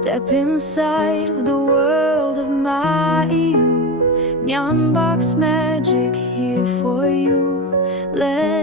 Step inside the world of Maaiyu Nyanbox magic here for you. Let